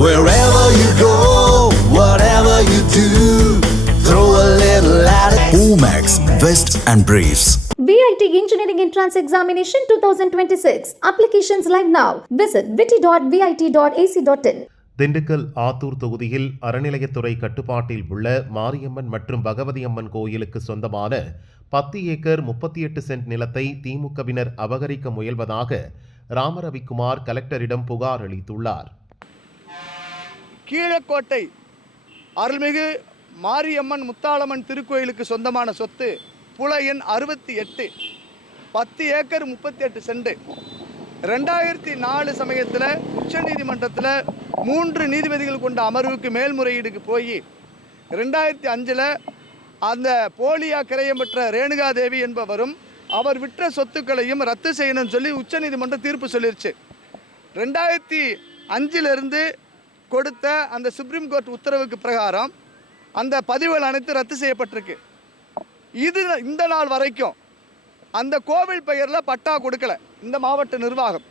Wherever you go, whatever you do, throw a little at it. Omax, Vest and Briefs. VIT Engineering Entrance Examination 2026. Applications live now. Visit vit.vit.ac.in. Dindigul Attur தொகுதியில் அறநிலையத்துறை கட்டுப்பாட்டில் உள்ள மாரியம்மன் மற்றும் பகவதி அம்மன் கோயிலுக்கு சொந்தமான 10 acre 38 send நிலத்தை திமுகவினர் அபகரிக்க முயல்வதாக ராமரவிக்குமார் கலெக்டரிடம் புகார் அளித்துள்ளார். கீழக்கோட்டை அருள்மிகு மாரியம்மன் முத்தாளம்மன் திருக்கோயிலுக்கு சொந்தமான சொத்து புல எண் 68 10 ஏக்கர் 38 சென்ட் 2004 சமயத்தில் உச்சநீதிமன்றத்தில் 3 நீதிபதிகள் கொண்ட அமர்வுக்கு மேல்முறையீடுக்கு போய் 2005 அந்த போலியா கிரயம் பெற்ற ரேணுகாதேவி என்பவரும் அவர் விற்ற சொத்துக்களையும் ரத்து செய்யணும்னு சொல்லி உச்சநீதிமன்றம் தீர்ப்பு சொல்லிருச்சு. 2005 கொடுத்த அந்த சுப்ரீம் கோர்ட் உத்தரவுக்கு பிரகாரம் அந்த பதிவுகள் அனைத்து ரத்து செய்யப்பட்டிருக்கு. இந்த நாள் வரைக்கும் அந்த கோவில் பெயரில் பட்டா கொடுக்கல இந்த மாவட்ட நிர்வாகம்.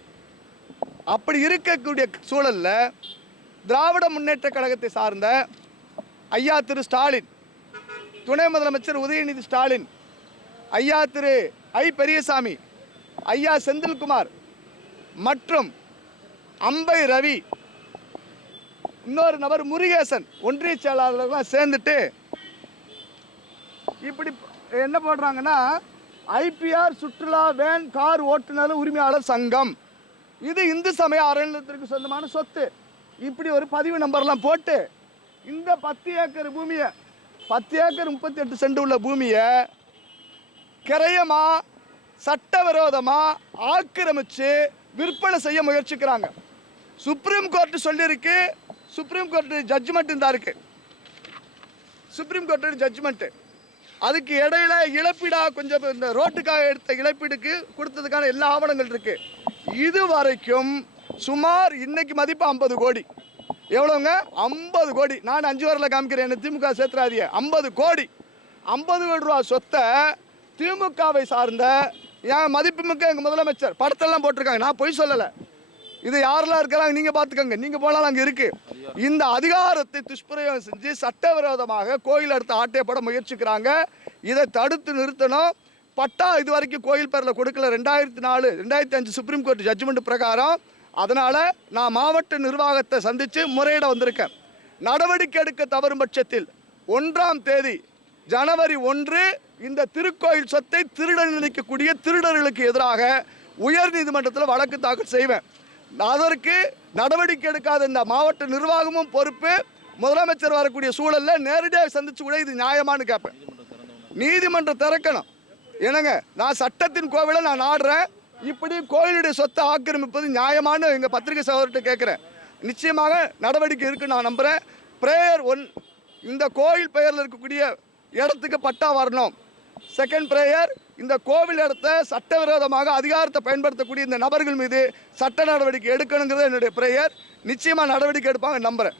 அப்படி இருக்கக்கூடிய சூழலில் திராவிட முன்னேற்ற கழகத்தை சார்ந்த ஐயா திரு ஸ்டாலின், துணை முதலமைச்சர் உதயநிதி ஸ்டாலின், ஐயா திரு பெரியசாமி, ஐயா செந்தில்குமார் மற்றும் அம்பை ரவி, இன்னொரு நபர் முருகேசன், ஒன்றிய செயலாளர்கள்லாம் சேர்ந்துட்டு இப்படி என்ன போடுறாங்கன்னா, ஐபிஆர் சுற்றுலா வேன் கார் ஓட்டுநர் உரிமையாளர் சங்கம், இது இந்து சமய அறநிலையத்திற்கு சொந்தமான சொத்து, இப்படி ஒரு பதிவு நம்பர்லாம் போட்டு இந்த 10 ஏக்கர் பூமியை 10 ஏக்கர் 38 சென்ட் உள்ள பூமியை கிரயமா சட்டவிரோதமா ஆக்கிரமிச்சு விற்பனை செய்ய முயற்சிக்கிறாங்க. சுப்ரீம் கோர்ட் சொல்லியிருக்கு, சுப்ரீம் கோர்ட் ஜட்ஜ்மெண்ட் இருந்தா இருக்கு, சுப்ரீம் கோர்ட் ஜட்ஜ்மெண்ட். அதுக்கு இடையில இழப்பீடா கொஞ்சம் இந்த ரோட்டுக்காக எடுத்த இழப்பீடுக்கு கொடுத்ததுக்கான எல்லா ஆவணங்கள் இருக்கு. இது வரைக்கும் சுமார் இன்னைக்கு மதிப்பு 50 கோடி. எவ்வளோங்க? 50 கோடி. நான் 5 வாரில் காமிக்கிறேன், என்ன திமுக சேர்த்துறாதிய. 50 கோடி 50 கோடி ரூபா சொத்தை திமுகவை சார்ந்த என் மதிப்புமிக்க எங்கள் முதலமைச்சர் படத்தெல்லாம் போட்டிருக்காங்க. நான் பொய் சொல்லலை. இது யாரெல்லாம் இருக்கிறாங்க நீங்கள் பார்த்துக்கோங்க, நீங்கள் போனாலும் அங்கே இருக்கு. இந்த அதிகாரத்தை துஷ்பிரயோகம் செஞ்சு சட்டவிரோதமாக கோயில் அடுத்து ஆட்டையப்பட முயற்சிக்கிறாங்க. இதை தடுத்து நிறுத்தணும். பட்டா இது வரைக்கும் கோயில் பேரில் கொடுக்கல. 2004 2005 சுப்ரீம் கோர்ட் ஜட்ஜ்மெண்ட் பிரகாரம். அதனால் நான் மாவட்ட நிர்வாகத்தை சந்தித்து முறையிட வந்திருக்கேன். நடவடிக்கை எடுக்க தவறும் பட்சத்தில் 1ஆம் தேதி ஜனவரி 1 இந்த திருக்கோயில் சொத்தை திருட நினைக்கக்கூடிய திருடர்களுக்கு எதிராக உயர் நீதிமன்றத்தில் வழக்கு தாக்கல் செய்வேன். அதற்கு நடவடிக்கை எடுக்காத இந்த மாவட்ட நிர்வாகமும் பொறுப்பு. முதலமைச்சர் வரக்கூடிய சூழலில் நேரடியாக சந்திச்சு கூட இது நியாயமானு கேட்பேன். நீதிமன்றம் திறக்கணும். என்னங்க, நான் சட்டத்தின் கோவிலை நான் நாடுறேன். இப்படி கோயிலுடைய சொத்தை ஆக்கிரமிப்பது நியாயமான எங்கள் பத்திரிகை சகோதரர்கிட்ட கேட்குறேன். நிச்சயமாக நடவடிக்கை இருக்குன்னு நான் நம்புகிறேன். பிரேயர் 1 இந்த கோயில் பெயரில் இருக்கக்கூடிய இடத்துக்கு பட்டா வரணும். செகண்ட் பிரேயர் இந்த கோவில் இடத்தை சட்டவிரோதமாக அதிகாரத்தை பயன்படுத்தக்கூடிய இந்த நபர்கள் மீது சட்ட நடவடிக்கை எடுக்கணுங்கிறது என்னுடைய பிரேயர். நிச்சயமாக நடவடிக்கை எடுப்பாங்க நம்புகிறேன்.